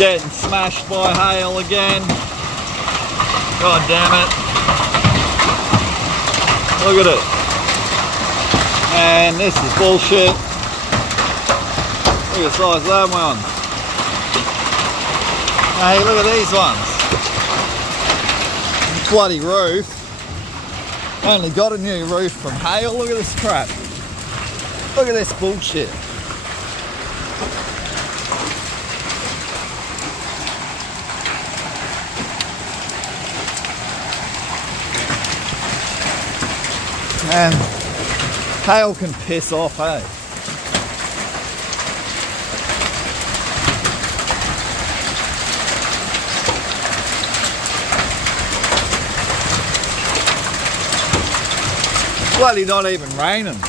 Getting smashed by hail again. God damn it. Look at it. And this is bullshit. Look at the size of that one. Hey, look at these ones. Bloody roof. Only got a new roof from hail. Look at this crap. Look at this bullshit. And hail can piss off, hey? Bloody not even raining.